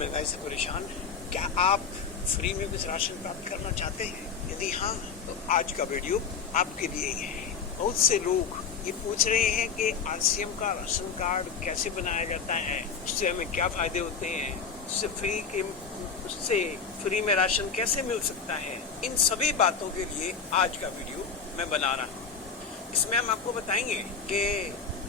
महंगाई से परेशान हैं? क्या आप फ्री में कुछ राशन प्राप्त करना चाहते हैं? यदि हाँ, तो आज का वीडियो आपके लिए ही है। बहुत से लोग ये पूछ रहे हैं कि आरसीएम का राशन कार्ड कैसे बनाया जाता है, उससे हमें क्या फायदे होते हैं, उससे फ्री में राशन कैसे मिल सकता है। इन सभी बातों के लिए आज का वीडियो मैं बना रहा हूँ। इसमें हम आपको बताएंगे कि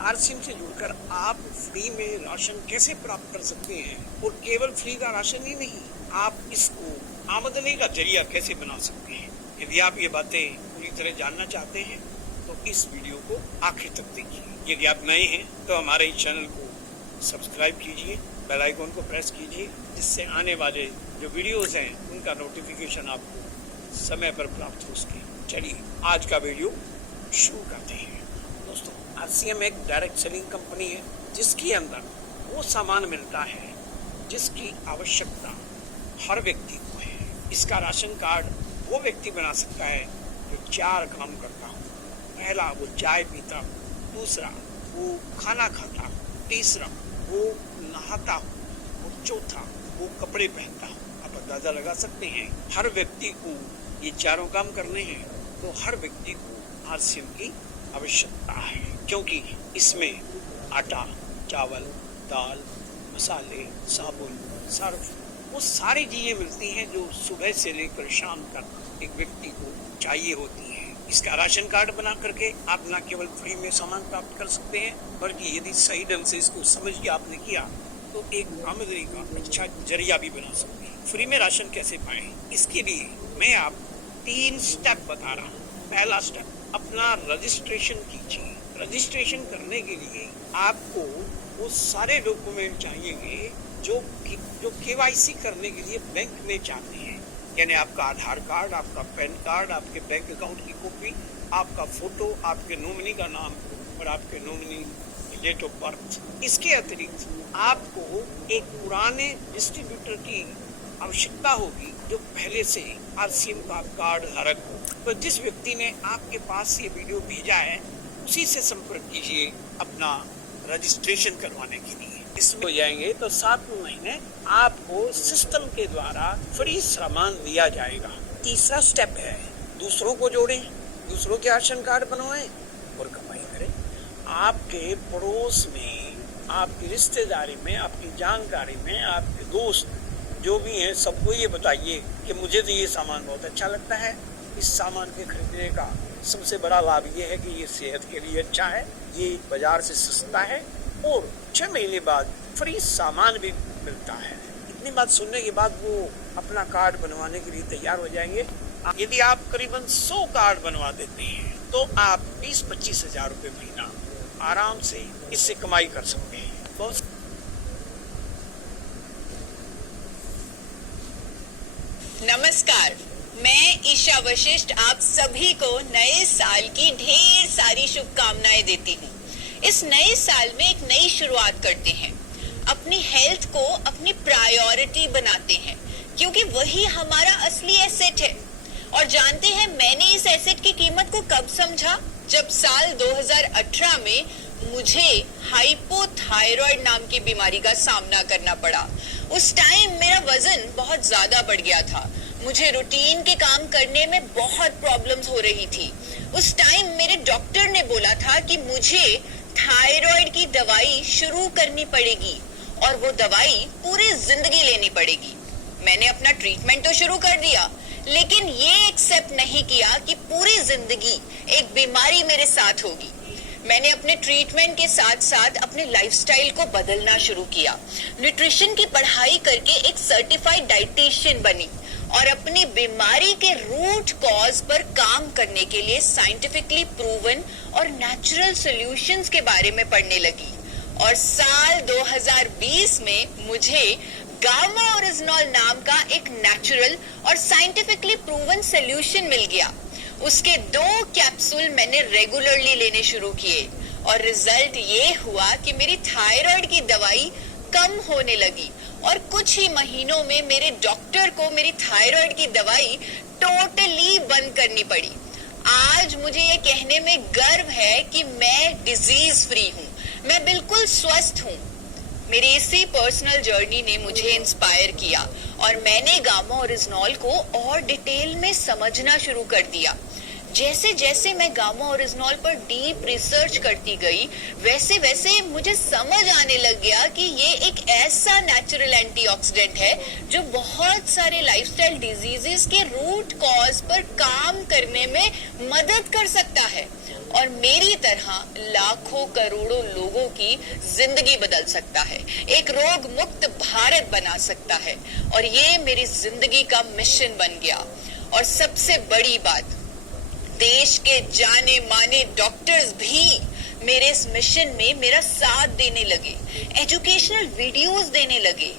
आरसीएम से जुड़कर आप फ्री में राशन कैसे प्राप्त कर सकते हैं, और केवल फ्री का राशन ही नहीं, आप इसको आमदनी का जरिया कैसे बना सकते हैं। यदि आप ये बातें पूरी तरह जानना चाहते हैं तो इस वीडियो को आखिर तक देखिए। यदि आप नए हैं तो हमारे इस चैनल को सब्सक्राइब कीजिए, बेल आइकन को प्रेस कीजिए, जिससे आने वाले जो वीडियोस हैं उनका नोटिफिकेशन आपको समय पर प्राप्त हो सके। चलिए आज का वीडियो शुरू करते हैं। दोस्तों, आरसीएम एक डायरेक्ट सेलिंग कंपनी है जिसके अंदर वो सामान मिलता है जिसकी आवश्यकता हर व्यक्ति को है। इसका राशन कार्ड वो व्यक्ति बना सकता है जो 4 काम करता हो। पहला, वो चाय पीता हो, दूसरा वो खाना खाता हो, तीसरा वो नहाता हो, और चौथा वो कपड़े पहनता हो। आप अंदाजा लगा सकते हैं, हर व्यक्ति को ये चारों काम करने हैं, तो हर व्यक्ति को आरसीएम की आवश्यकता है, क्योंकि इसमें आटा, चावल, दाल, मसाले, साबुन, सर्फ, वो सारी चीजें मिलती हैं जो सुबह से लेकर शाम तक एक व्यक्ति को चाहिए होती है। इसका राशन कार्ड बना करके आप न केवल फ्री में सामान प्राप्त कर सकते हैं, बल्कि यदि सही ढंग से इसको समझ के आपने किया तो एक आमदनी का अच्छा जरिया भी बना सकते हैं। फ्री में राशन कैसे पाएं, इसके लिए मैं आपको 3 स्टेप बता रहा हूँ। पहला स्टेप, अपना रजिस्ट्रेशन कीजिए। रजिस्ट्रेशन करने के लिए आपको वो सारे डॉक्यूमेंट चाहिए जो केवाईसी करने के लिए बैंक में चाहते हैं, यानी आपका आधार कार्ड, आपका पैन कार्ड, आपके बैंक अकाउंट की कॉपी, आपका फोटो, आपके नॉमिनी का नाम और आपके नॉमिनी डेट ऑफ बर्थ। इसके अतिरिक्त आपको एक पुराने डिस्ट्रीब्यूटर की आवश्यकता होगी जो पहले से आरसीएम का कार्ड धारक हो। तो जिस व्यक्ति ने आपके पास ये वीडियो भेजा है उसी से संपर्क कीजिए अपना रजिस्ट्रेशन करवाने के लिए। इसमें हो जाएंगे तो 7 महीने आपको सिस्टम के द्वारा फ्री सामान दिया जाएगा। तीसरा स्टेप है, दूसरों को जोड़ें, दूसरों के राशन कार्ड बनवाएं और कमाई करें। आपके पड़ोस में, आपकी रिश्तेदारी में, आपकी जानकारी में, आपके दोस्त जो भी हैं, सबको ये बताइए कि मुझे तो ये सामान बहुत अच्छा लगता है। इस सामान के खरीदने का सबसे बड़ा लाभ ये है कि ये सेहत के लिए अच्छा है, ये बाजार से सस्ता है और 6 महीने बाद फ्री सामान भी मिलता है। इतनी बात सुनने के बाद वो अपना कार्ड बनवाने के लिए तैयार हो जाएंगे। यदि आप करीबन 100 कार्ड बनवा देते हैं तो आप 20-25 हजार रुपये महीना आराम से इससे कमाई कर सकते हैं। बहुत नमस्कार, मैं ईशा वशिष्ठ आप सभी को नए साल की ढेर सारी शुभकामनाएं देती हूँ। इस नए साल में एक नई शुरुआत करते हैं, अपनी हेल्थ को अपनी प्रायोरिटी बनाते हैं, क्योंकि वही हमारा असली एसेट है। और जानते हैं मैंने इस एसेट की कीमत को कब समझा? जब साल 2018 में मुझे हाइपोथायराइड नाम की बीमारी का सामना करना पड़ा। उस टाइम मेरा वजन बहुत ज्यादा बढ़ गया था, मुझे रूटीन के काम करने में बहुत प्रॉब्लम्स हो रही थी। उस टाइम मेरे डॉक्टर ने बोला था कि मुझे थायराइड की दवाई शुरू करनी पड़ेगी और वो दवाई पूरी जिंदगी लेनी पड़ेगी। मैंने अपना ट्रीटमेंट तो शुरू कर दिया, लेकिन ये एक्सेप्ट नहीं किया कि पूरी जिंदगी एक बीमारी मेरे साथ होगी। मैंने अपने ट्रीटमेंट के साथ साथ अपने लाइफस्टाइल को बदलना शुरू किया। न्यूट्रिशन की पढ़ाई करके एक सर्टिफाइड डाइटिशियन बनी और अपनी बीमारी के रूट कॉज पर काम करने के लिए साइंटिफिकली प्रूवन और नेचुरल सॉल्यूशंस के बारे में पढ़ने लगी। और साल 2020 में मुझे गामा ओरिजिनल नाम का एक नेचुरल और साइंटिफिकली प्रूवन सॉल्यूशन मिल गया। उसके 2 कैप्सूल मैंने रेगुलरली लेने शुरू किए और रिजल्ट ये हुआ कि मेरी थायराइड की दवाई कम होने लगी और कुछ ही महीनों में मेरे डॉक्टर को मेरी थायराइड की दवाई टोटली बंद करनी पड़ी। आज मुझे ये कहने में गर्व है कि मैं डिजीज फ्री हूँ, मैं बिल्कुल स्वस्थ हूँ। मेरी इसी पर्सनल जर्नी ने मुझे इंस्पायर किया और मैंने गामा ओरिजिनॉल को और डिटेल में समझना शुरू कर दिया। जैसे जैसे मैं गामा ओरिजिनॉल पर डीप रिसर्च करती गई, वैसे वैसे मुझे समझ आने लग गया कि ये एक ऐसा नेचुरल एंटीऑक्सीडेंट है जो बहुत सारे लाइफस्टाइल डिजीजेस के रूट कॉज पर काम करने में मदद कर सकता है और मेरी तरह लाखों करोड़ों लोगों की जिंदगी बदल सकता है, एक रोग मुक्त भारत बना सकता है। और ये मेरी जिंदगी का मिशन बन गया। और सबसे बड़ी बात, देश के जाने माने डॉक्टर्स भी मेरे इस मिशन में मेरा साथ देने लगे, एजुकेशनल वीडियोस देने लगे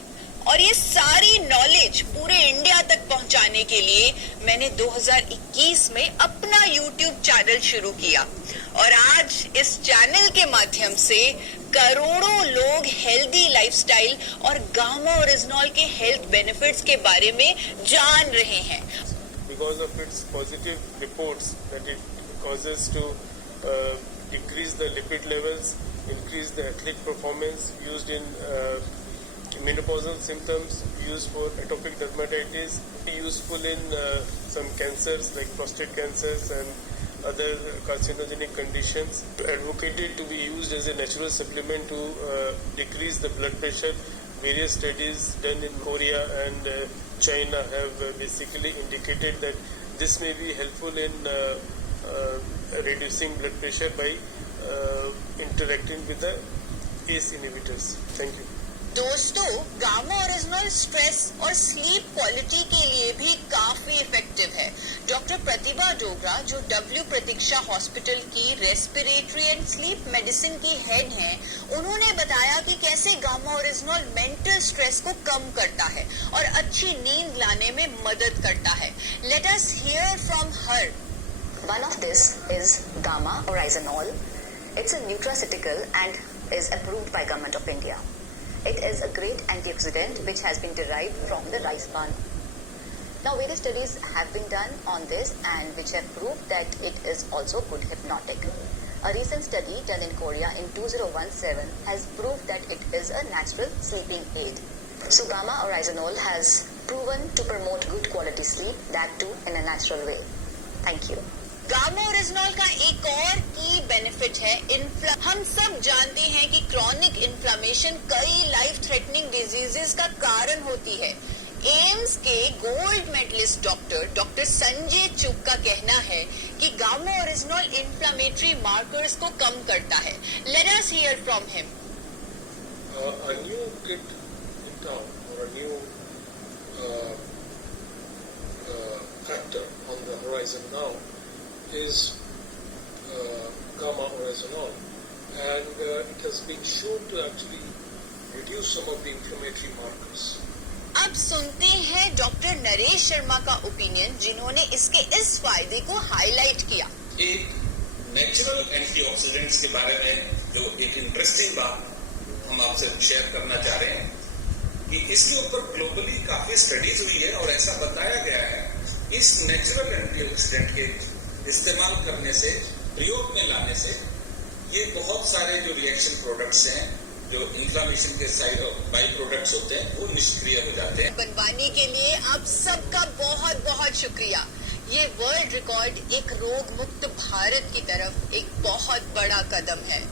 और ये सारी नॉलेज पूरे इंडिया तक पहुंचाने के लिए मैंने 2021 में अपना YouTube चैनल शुरू किया और आज इस चैनल के माध्यम से करोड़ों लोग हेल्दी लाइफस्टाइल और गामा ओरिजिनॉल के हेल्थ बेनिफिट्स के बारे में जान रहे हैं। Because of its positive reports that it causes to decrease the lipid levels, increase the athletic performance, used in menopausal symptoms, used for atopic dermatitis, useful in some cancers like prostate cancers and other carcinogenic conditions. Advocated to be used as a natural supplement to decrease the blood pressure. Various studies done in Korea and China have basically indicated that this may be helpful in reducing blood pressure by interacting with the ACE inhibitors. Thank you. दोस्तों, gamma original stress और sleep quality के लिए भी काफी effective है। Doctor प्रतिभा डोगरा, जो W प्रतीक्षा hospital की respiratory and sleep medicine की हेड हैं, उन्होंने बताया कि कैसे गामा ओरिजिनल मेंटल स्ट्रेस को कम करता है और अच्छी नींद लाने में मदद करता है। Let us here from her. One of this is gamma oryzanol. It's a nutraceutical and is approved by Government of India. It is a great antioxidant which has been derived from the rice plant. Now, various studies have been done on this and which have proved that it is also good hypnotic. A recent study done in Korea in 2017 has proved that it is a natural sleeping aid. So, gamma oryzanol has proven to promote good quality sleep, that too in a natural way. Thank you. Gamma oryzanol का एक और की benefit है हम सब जानते हैं कि क्रॉनिक इन्फ्लेमेशन कई लाइफ थ्रेटनिंग डिजीजेस का कारण होती है। एम्स के गोल्ड मेडलिस्ट डॉक्टर संजय चुग का कहना है कि गामा ओरिजिनॉल इन्फ्लेमेटरी मार्कर्स को कम करता है। Let us here from him. A new kid in town or a new factor on the horizon now is gamma oryzanol, and it has been shown to actually reduce some of the inflammatory markers. अब सुनते हैं doctor Naresh Sharma का opinion, जिन्होंने इसके इस फायदे को highlight किया। एक नेचुरल एंटीऑक्सीडेंट्स के बारे में जो एक इंटरेस्टिंग बात हम आपसे शेयर करना चाह रहे हैं कि इसके ऊपर ग्लोबली काफी स्टडीज हुई है और ऐसा बताया गया है इस नेचुरल एंटीऑक्सीडेंट के इस्तेमाल करने से, प्रयोग में लाने से ये बहुत सारे जो रिएक्शन प्रोडक्ट्स हैं, जो इन्फ्लेमेशन के साइड बाई प्रोडक्ट्स होते हैं, वो निष्क्रिय हो जाते हैं। बनवाने के लिए आप सबका बहुत बहुत शुक्रिया। ये वर्ल्ड रिकॉर्ड एक रोग मुक्त भारत की तरफ एक बहुत बड़ा कदम है।